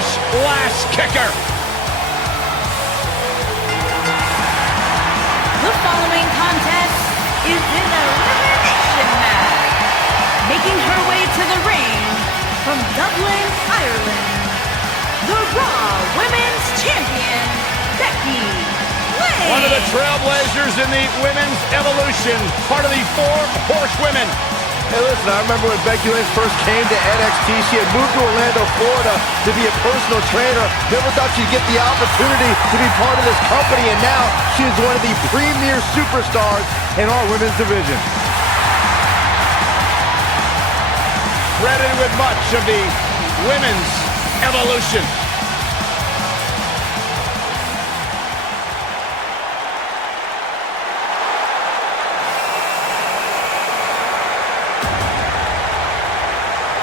Irish lash kicker. The following contest is an elimination match. Making her way to the ring from Dublin, Ireland, the Raw Women's Champion, Becky Lynch. One of the trailblazers in the women's evolution, part of the 4 horsewomen. Hey, listen, I remember when Becky Lynch first came to NXT, she had moved to Orlando, Florida to be a personal trainer. Never thought she'd get the opportunity to be part of this company, and now she is one of the premier superstars in our women's division. Credited with much of the women's evolution.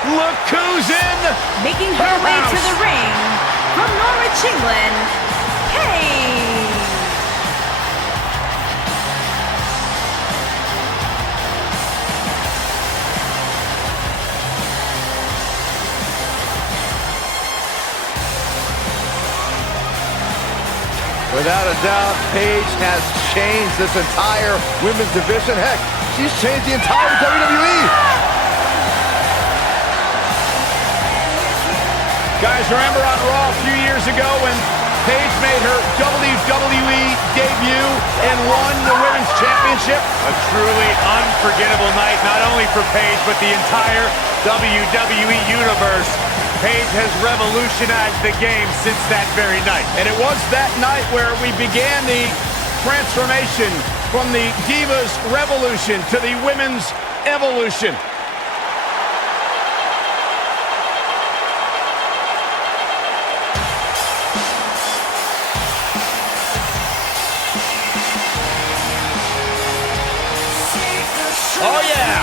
Look who's in! Making her way to the ring from Norwich, England, Paige. Without a doubt, Paige has changed this entire women's division. Heck, she's changed the entire WWE. Guys, remember on Raw a few years ago when Paige made her WWE debut and won the Women's Championship? A truly unforgettable night, not only for Paige, but the entire WWE Universe. Paige has revolutionized the game since that very night. And it was that night where we began the transformation from the Divas Revolution to the Women's Evolution. Oh, yeah!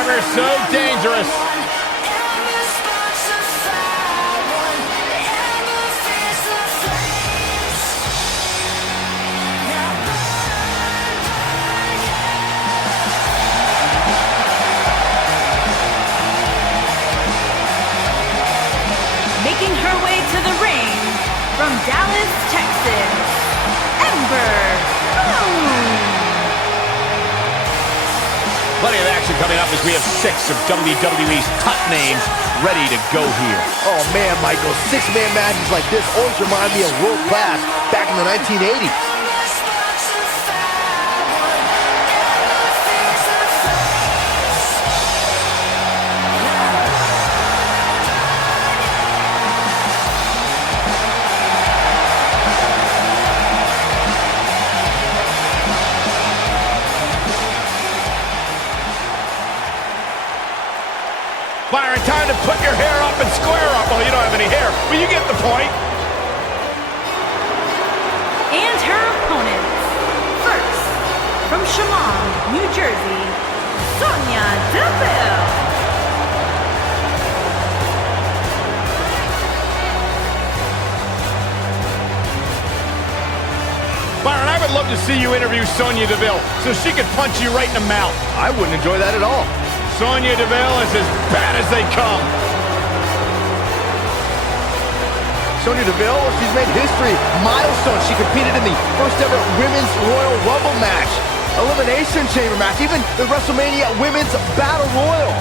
Ever so dangerous. Making her way to the ring from Dallas, Texas, Plenty of action coming up as we have 6 of WWE's top names ready to go here. Oh man, Michael, 6-man matches like this always remind me of world class back in the 1980s. Byron, time to put your hair up and square up. Well, you don't have any hair, but you get the point. And her opponents. First, from Chemung, New Jersey, Sonya Deville. Byron, I would love to see you interview Sonya Deville so she could punch you right in the mouth. I wouldn't enjoy that at all. Sonya Deville is as bad as they come. Sonya Deville, she's made history. Milestone. She competed in the first ever Women's Royal Rumble match, Elimination Chamber match, even the WrestleMania Women's Battle Royal.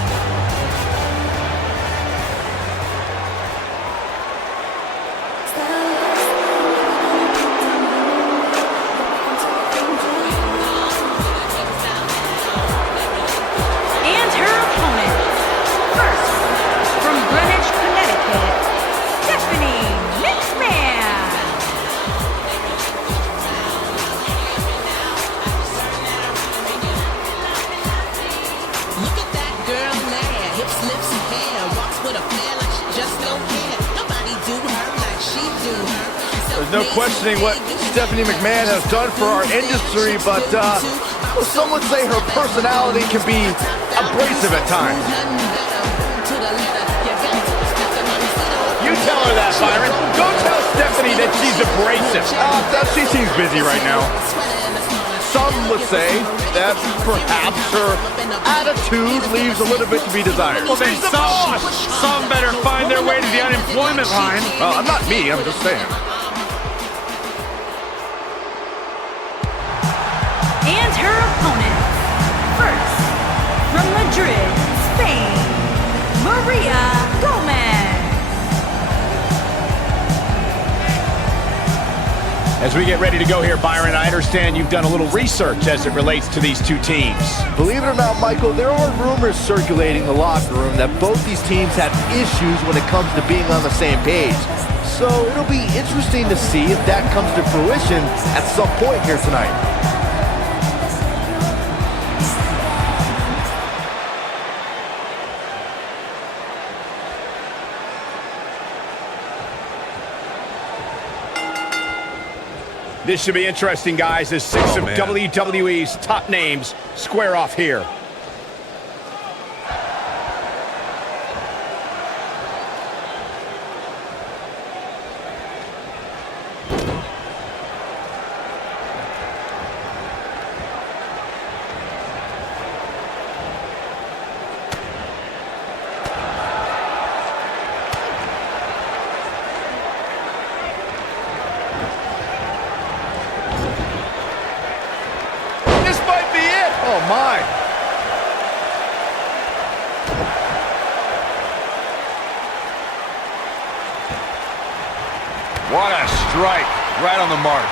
There's no questioning what Stephanie McMahon has done for our industry, but some would say her personality can be abrasive at times. You tell her that, Byron. Don't tell Stephanie that she's abrasive. She seems busy right now. some would say that perhaps her attitude leaves a little bit to be desired. Well, then some better find their way to the unemployment line. Not me, I'm just saying. And her opponent, first, from Madrid, Spain, Maria Gomez. As we get ready to go here, Byron, I understand you've done a little research as it relates to these two teams. Believe it or not, Michael, there are rumors circulating the locker room that both these teams have issues when it comes to being on the same page. So it'll be interesting to see if that comes to fruition at some point here tonight. This should be interesting, guys, as six of WWE's top names square off here. Oh, my. What a strike. Right on the mark.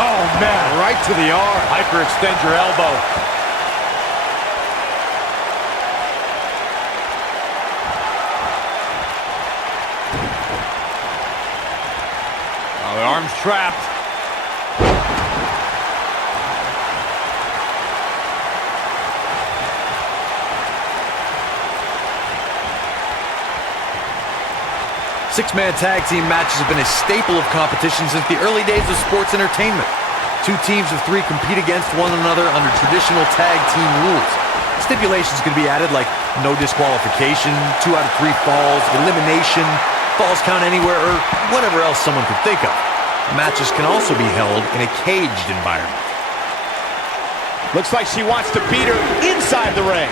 Oh, man. Right to the arm. Hyperextend your elbow. Oh, the arm's trapped. Six-man tag team matches have been a staple of competition since the early days of sports entertainment. Two teams of three compete against one another under traditional tag team rules. Stipulations can be added like no disqualification, 2 out of 3 falls, elimination, falls count anywhere, or whatever else someone could think of. Matches can also be held in a caged environment. Looks like she wants to beat her inside the ring.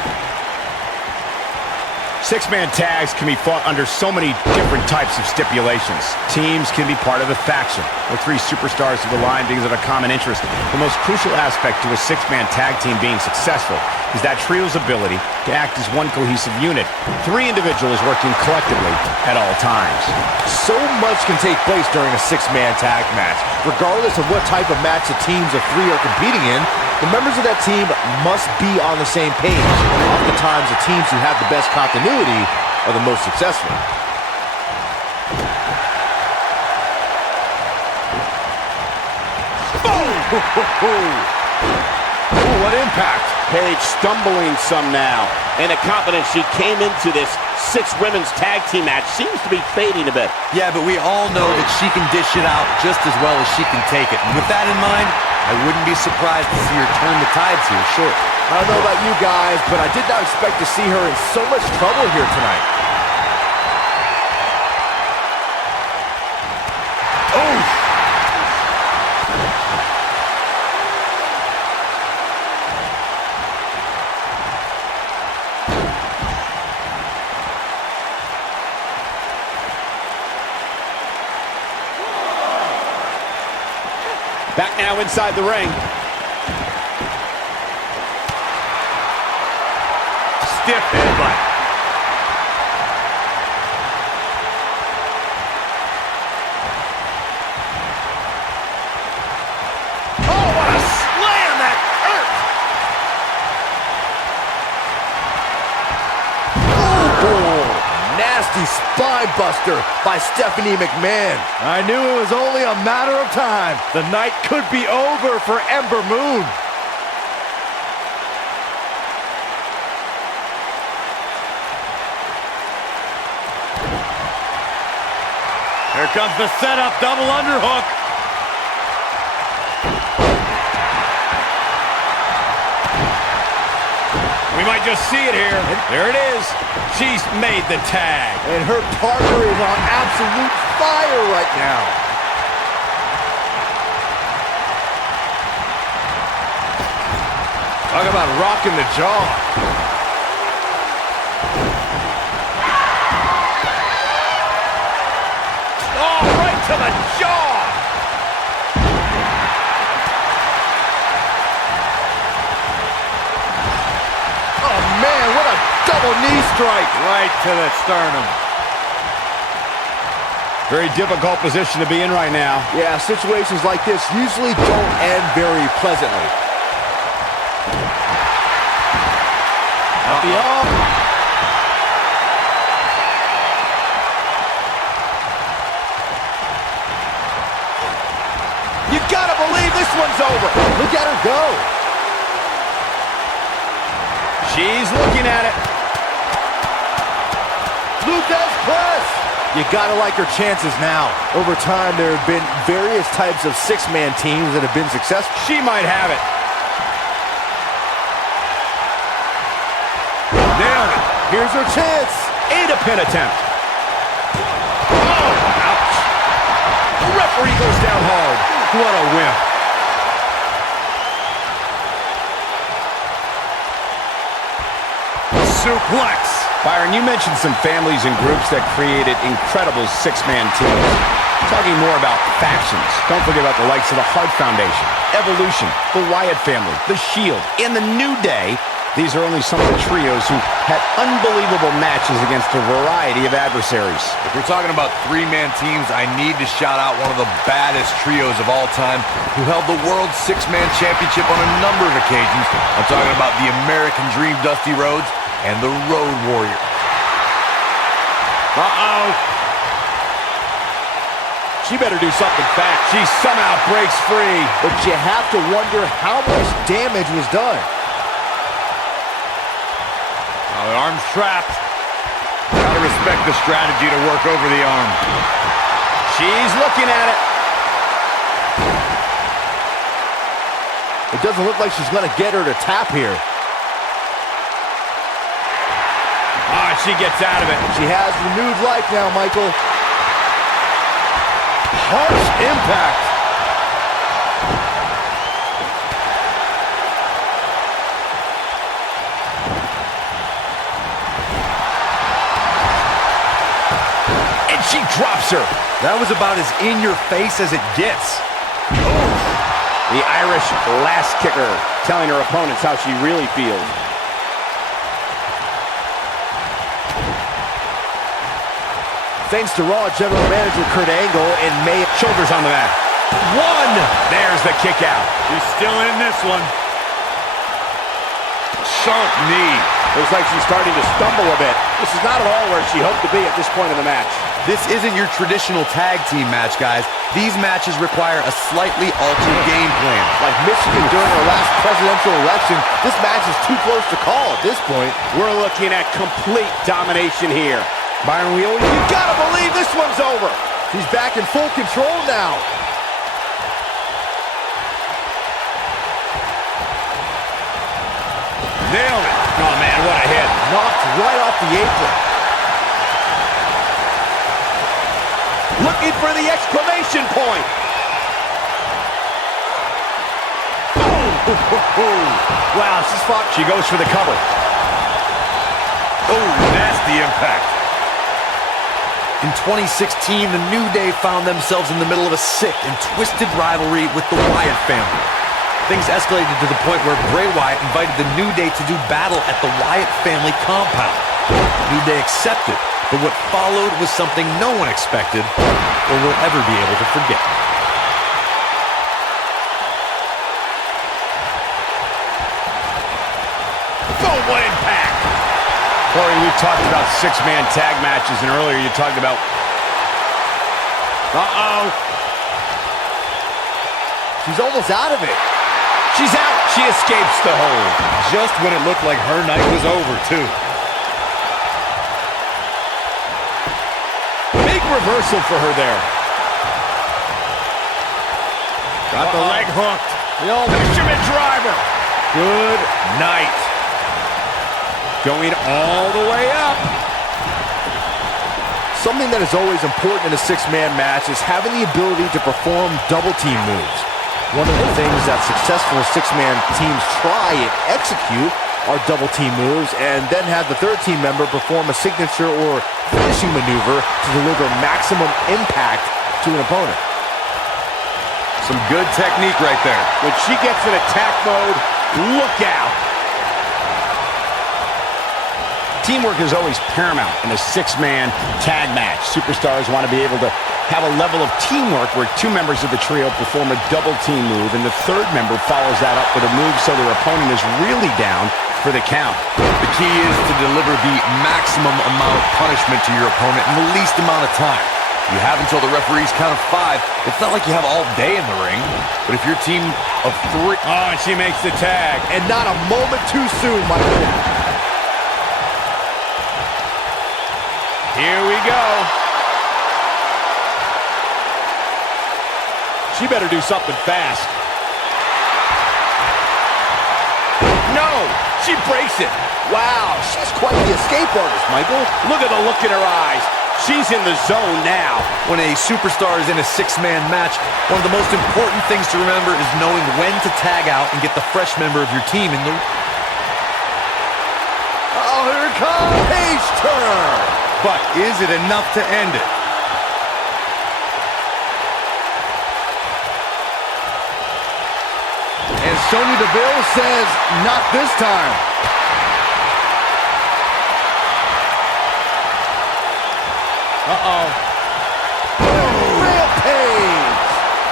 Six-man tags can be fought under so many different types of stipulations. Teams can be part of a faction, or 3 superstars who align because of a common interest. The most crucial aspect to a six-man tag team being successful is that trio's ability to act as one cohesive unit. 3 individuals working collectively at all times. So much can take place during a six-man tag match. Regardless of what type of match the teams of 3 are competing in, the members of that team must be on the same page. Oftentimes, the teams who have the best continuity are the most successful. Ooh, what impact. Paige stumbling some now. And the confidence she came into this 6 women's tag team match seems to be fading a bit. Yeah, but we all know that she can dish it out just as well as she can take it. And with that in mind, I wouldn't be surprised to see her turn the tides here shortly. I don't know about you guys, but I did not expect to see her in so much trouble here tonight. Oh! Back now inside the ring. Stiff headbutt. Oh, what a slam! That hurt! Oh, nasty spine buster by Stephanie McMahon. I knew it was only a matter of time. The night could be over for Ember Moon. Here comes the setup, double underhook. We might just see it here. There it is. She's made the tag. And her partner is on absolute fire right now. Talk about rocking the jaw. Oh, right to the jaw. Oh, man, what a double knee strike. Right to the sternum. Very difficult position to be in right now. Yeah, situations like this usually don't end very pleasantly. Up the arm. You gotta believe this one's over. Look at her go. She's looking at it. Luthez press. You gotta like her chances now. Over time, there have been various types of six-man teams that have been successful. She might have it. Nailed it. Here's her chance. And a pin attempt. Oh, ouch. The referee goes down hard. What a wimp. Suplex. Byron, you mentioned some families and groups that created incredible six-man teams. Talking more about factions. Don't forget about the likes of the Hart Foundation, Evolution, the Wyatt family, the Shield, and the New Day. These are only some of the trios who had unbelievable matches against a variety of adversaries. If we're talking about three-man teams, I need to shout out one of the baddest trios of all time who held the World Six-Man Championship on a number of occasions. I'm talking about the American Dream Dusty Rhodes and the Road Warrior. Uh-oh. She better do something fast. She somehow breaks free. But you have to wonder how much damage was done. Oh, the arm's trapped. Gotta respect the strategy to work over the arm. She's looking at it. It doesn't look like she's gonna get her to tap here. Ah, she gets out of it. She has renewed life now, Michael. Harsh impact. And she drops her. That was about as in-your-face as it gets. Ooh. The Irish last kicker, telling her opponents how she really feels. Thanks to Raw General Manager Kurt Angle and May. Shoulders on the mat. One. There's the kick out. She's still in this one. Sharp knee. Looks like she's starting to stumble a bit. This is not at all where she hoped to be at this point in the match. This isn't your traditional tag team match, guys. These matches require a slightly altered game plan. Like Michigan during our last presidential election, this match is too close to call at this point. We're looking at complete domination here. Byron, you gotta believe this one's over. She's back in full control now. Nailed it. Oh, man, what a hit. Knocked right off the apron. Looking for the exclamation point. Wow, she's fought. She goes for the cover. Oh, nasty impact. In 2016, the New Day found themselves in the middle of a sick and twisted rivalry with the Wyatt family. Things escalated to the point where Bray Wyatt invited the New Day to do battle at the Wyatt family compound. The New Day accepted, but what followed was something no one expected or will ever be able to forget. Boom, what impact. Corey, we've talked about six-man tag matches, and earlier you talked about... Uh-oh. She's almost out of it. She's out. She escapes the hold. Just when it looked like her night was over, too. Big reversal for her there. Got the leg hooked. The old fisherman driver. Good night. Going all the way up. Something that is always important in a six-man match is having the ability to perform double team moves. One of the things that successful six-man teams try and execute are double team moves, and then have the third team member perform a signature or finishing maneuver to deliver maximum impact to an opponent. Some good technique right there. When she gets in attack mode, look out. Teamwork is always paramount in a six-man tag match. Superstars want to be able to have a level of teamwork where two members of the trio perform a double team move, and the third member follows that up with a move so their opponent is really down for the count. The key is to deliver the maximum amount of punishment to your opponent in the least amount of time. You have until the referee's count of 5. It's not like you have all day in the ring, but if your team of 3... Oh, and she makes the tag. And not a moment too soon, Michael. Here we go. She better do something fast. No! She breaks it. Wow, she's quite the escape artist, Michael. Look at the look in her eyes. She's in the zone now. When a superstar is in a six-man match, one of the most important things to remember is knowing when to tag out and get the fresh member of your team in the... Oh, here it comes. Page turn. But is it enough to end it? And Sonya Deville says, not this time. Uh-oh. Rampage!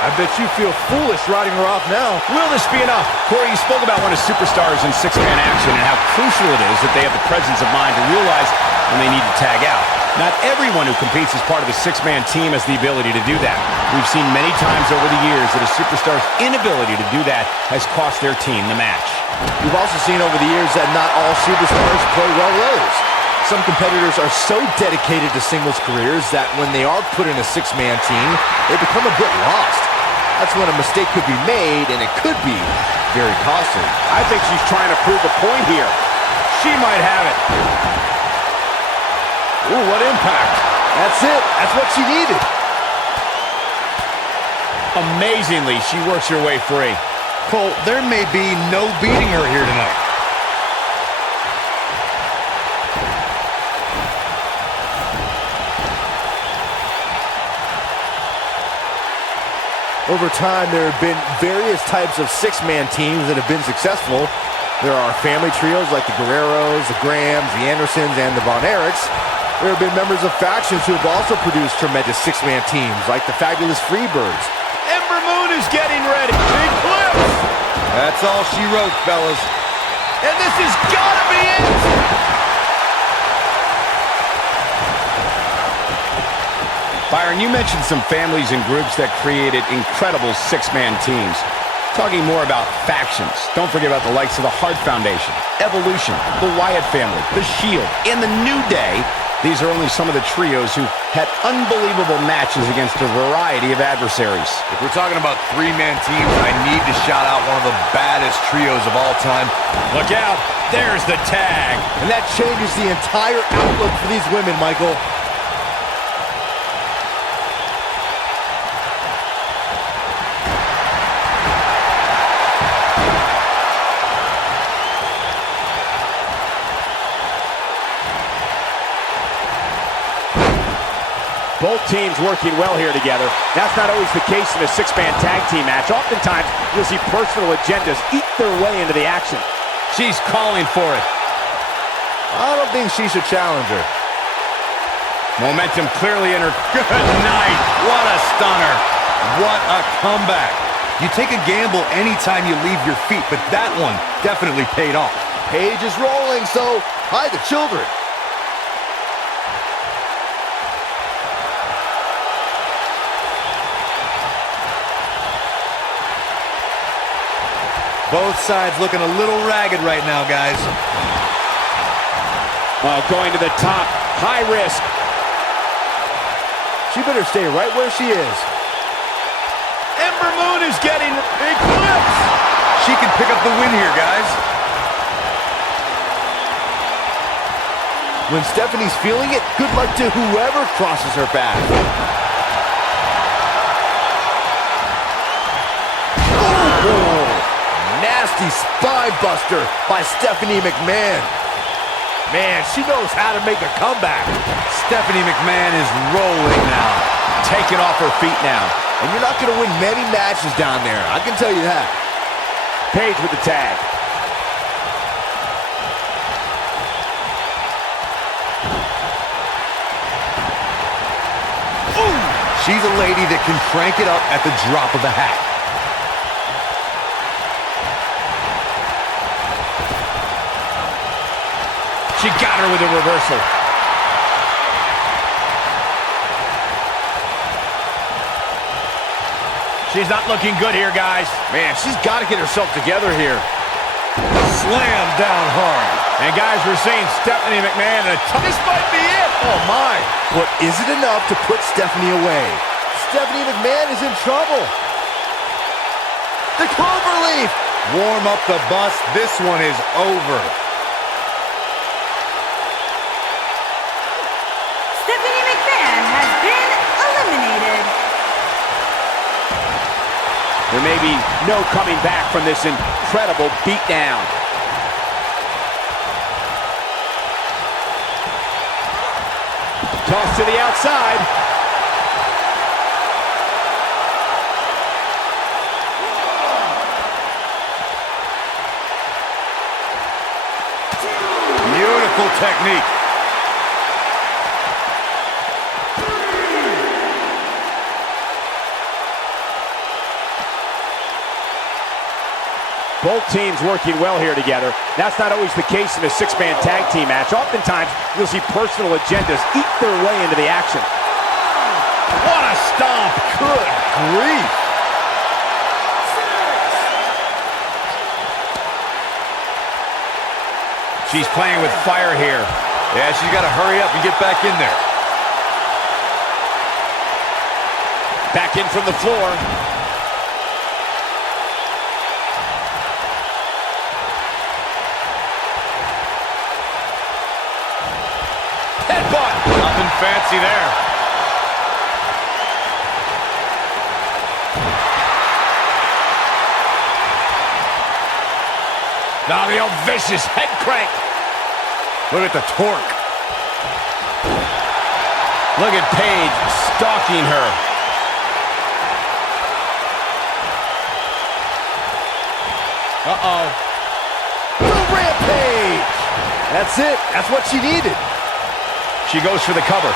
I bet you feel foolish riding her off now. Will this be enough? Corey, you spoke about one of superstars in six-man action and how crucial it is that they have the presence of mind to realize when they need to tag out. Not everyone who competes as part of a six-man team has the ability to do that. We've seen many times over the years that a superstar's inability to do that has cost their team the match. We've also seen over the years that not all superstars play well with others. Some competitors are so dedicated to singles careers that when they are put in a six-man team, they become a bit lost. That's when a mistake could be made, and it could be very costly. I think she's trying to prove a point here. She might have it. Ooh, what impact. That's it. That's what she needed. Amazingly, she works her way free. Cole, there may be no beating her here tonight. Over time, there have been various types of six-man teams that have been successful. There are family trios like the Guerreros, the Grahams, the Andersons, and the Von Erichs. There have been members of factions who have also produced tremendous six-man teams like the Fabulous Freebirds. Ember Moon is getting ready. Big clips. That's all she wrote, fellas. And this has got to be it. Byron, you mentioned some families and groups that created incredible six-man teams. Talking more about factions, don't forget about the likes of the Hart Foundation, Evolution, the Wyatt family, the Shield, and the New Day. These are only some of the trios who had unbelievable matches against a variety of adversaries. If we're talking about three-man teams, I need to shout out one of the baddest trios of all time. Look out, there's the tag. And that changes the entire outlook for these women, Michael. Both teams working well here together. That's not always the case in a six-man tag team match. Oftentimes, you'll see personal agendas eat their way into the action. She's calling for it. I don't think she should challenge her. Momentum clearly in her. Good night. What a stunner. What a comeback. You take a gamble anytime you leave your feet, but that one definitely paid off. Page is rolling, so hide the children. Both sides looking a little ragged right now, guys. Going to the top. High risk. She better stay right where she is. Ember Moon is getting eclipsed. She can pick up the win here, guys. When Stephanie's feeling it, good luck to whoever crosses her path. nasty spine buster by Stephanie McMahon. Man, she knows how to make a comeback. Stephanie McMahon is rolling now. Taking off her feet now. And you're not going to win many matches down there, I can tell you that. Paige with the tag. Ooh! She's a lady that can crank it up at the drop of a hat. She got her with a reversal. She's not looking good here, guys. Man, she's got to get herself together here. Slam down hard. And guys, we're seeing Stephanie McMahon in a this might be it. Oh my. But is it enough to put Stephanie away? Stephanie McMahon is in trouble. The cloverleaf. Warm up the bus. This one is over. Stephanie McMahon has been eliminated. There may be no coming back from this incredible beatdown. Toss to the outside. Beautiful technique. Both teams working well here together. That's not always the case in a six-man tag team match. Oftentimes, you'll see personal agendas eat their way into the action. What a stomp. Good grief. She's playing with fire here. Yeah, she's got to hurry up and get back in there. Back in from the floor. Headbutt. Nothing fancy there. Now the old vicious head crank. Look at the torque. Look at Paige stalking her. Uh-oh. The rampage. That's it. That's what she needed. She goes for the cover.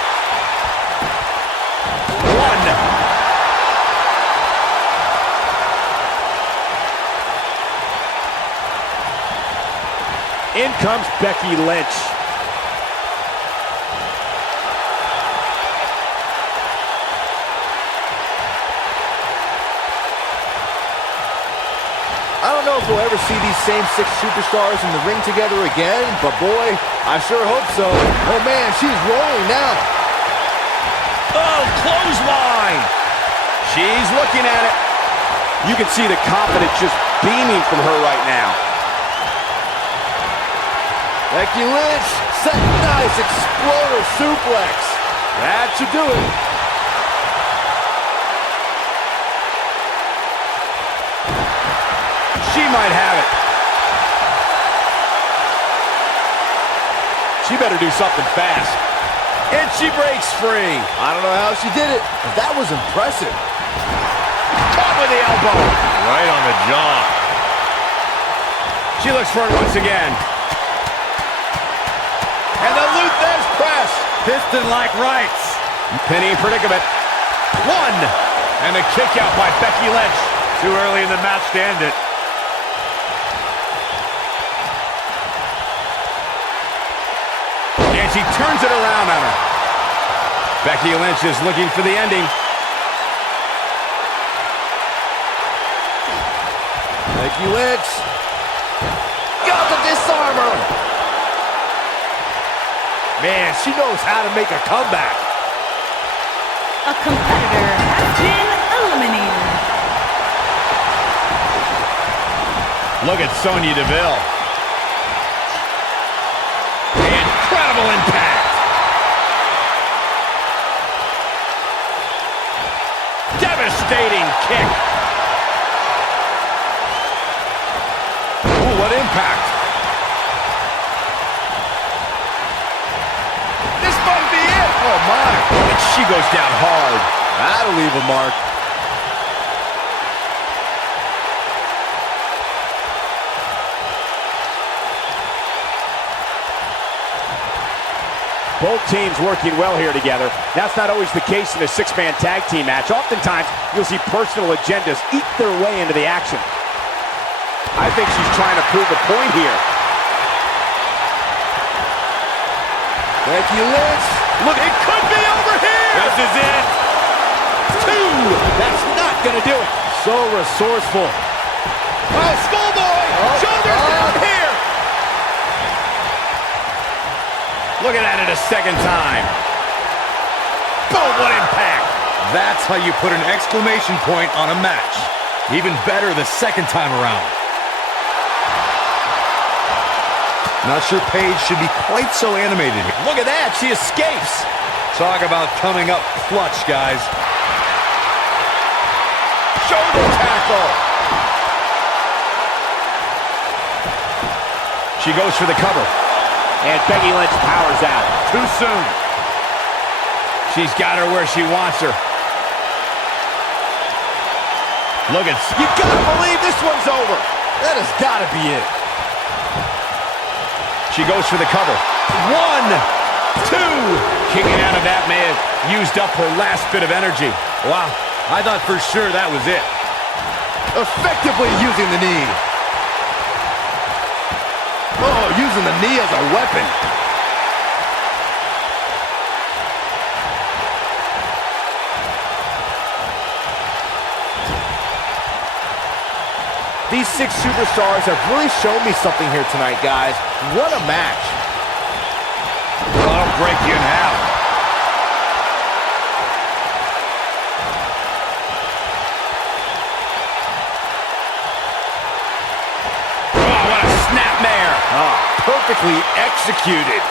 One. In comes Becky Lynch. I don't know if we'll ever see these same six superstars in the ring together again, but boy, I sure hope so. Oh man, she's rolling now. Oh, clothesline. She's looking at it. You can see the confidence just beaming from her right now. Becky Lynch, set nice exploder suplex. That should do it. She might have it. She better do something fast. And she breaks free. I don't know how she did it, but that was impressive. Caught with the elbow. Right on the jaw. She looks for it once again. And the Luthez press. Piston-like rights. Penny in predicament. One. And the kick out by Becky Lynch. Too early in the match to end it. And she turns it around on her. Becky Lynch is looking for the ending. Becky Lynch. Got the disarmer. Man, she knows how to make a comeback. A competitor has been eliminated. Look at Sonya Deville. Incredible impact. Devastating kick. impact. This might be it. Oh, my. And she goes down hard. That'll leave a mark. Both teams working well here together. That's not always the case in a six-man tag team match. Oftentimes, you'll see personal agendas eat their way into the action. I think she's trying to prove a point here. Becky Lynch. Look, it could be over here. This is it. 2. That's not going to do it. So resourceful. Oh, schoolboy. Shoulders down here. Look at that a second time. Boom, what impact. That's how you put an exclamation point on a match. Even better the second time around. Not sure Paige should be quite so animated here. Look at that, she escapes. Talk about coming up clutch, guys. Shoulder tackle. She goes for the cover. And Becky Lynch powers out. Too soon. She's got her where she wants her. Look at... You gotta believe this one's over. That has got to be it. She goes for the cover. 1, 2. Kicking out of that may have used up her last bit of energy. Wow, I thought for sure that was it. Effectively using the knee. Oh, using the knee as a weapon. These 6 superstars have really shown me something here tonight, guys. What a match. Well, that'll break you in half. Oh, what a snapmare. Oh, perfectly executed.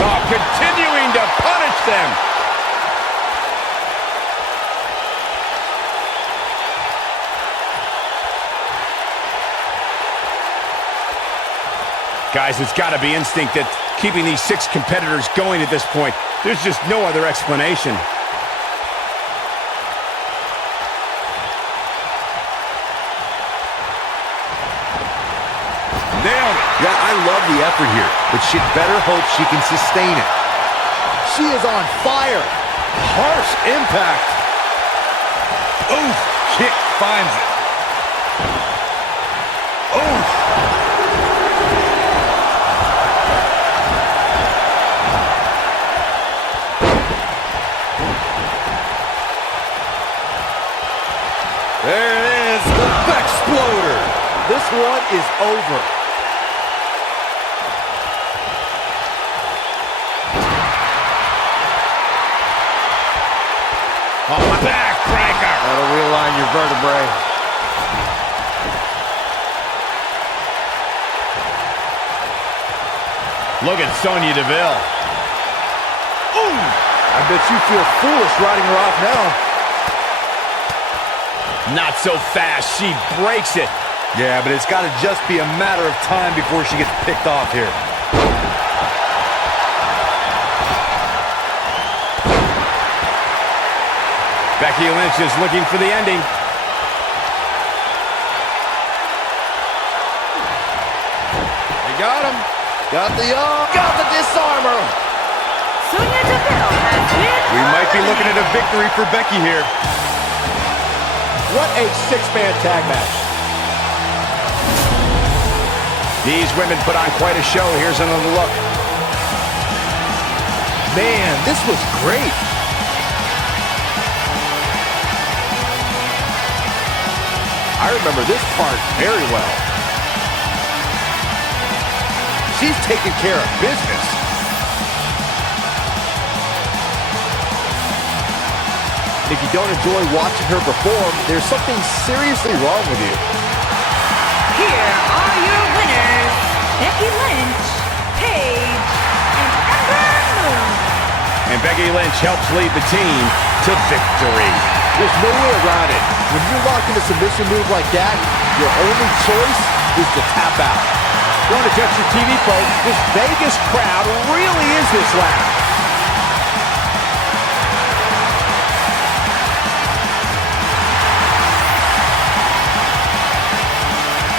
Oh, continuing to punish them. Guys, it's got to be instinct that's keeping these 6 competitors going at this point. There's just no other explanation. Nailed it. Yeah, I love the effort here, but she'd better hope she can sustain it. She is on fire. Harsh impact. Oof, kick finds it. Oof. There it is, the Bexploder. This one is over. Oh, my backbreaker. That'll realign your vertebrae. Look at Sonya Deville. Ooh! I bet you feel foolish riding her off now. Not so fast. She breaks it. Yeah, but it's got to just be a matter of time before she gets picked off here. Becky Lynch is looking for the ending. They got him. Got the disarmer. Sonya Deville has been We might be looking at a victory for Becky here. What a 6-man tag match. These women put on quite a show. Here's another look. Man, this was great. I remember this part very well. She's taking care of business. If you don't enjoy watching her perform, there's something seriously wrong with you. Here are your winners, Becky Lynch, Paige, and Ember Moon. And Becky Lynch helps lead the team to victory. There's no way around it. When you're locked in a submission move like that, your only choice is to tap out. Don't adjust your TV, folks. This Vegas crowd really is this loud.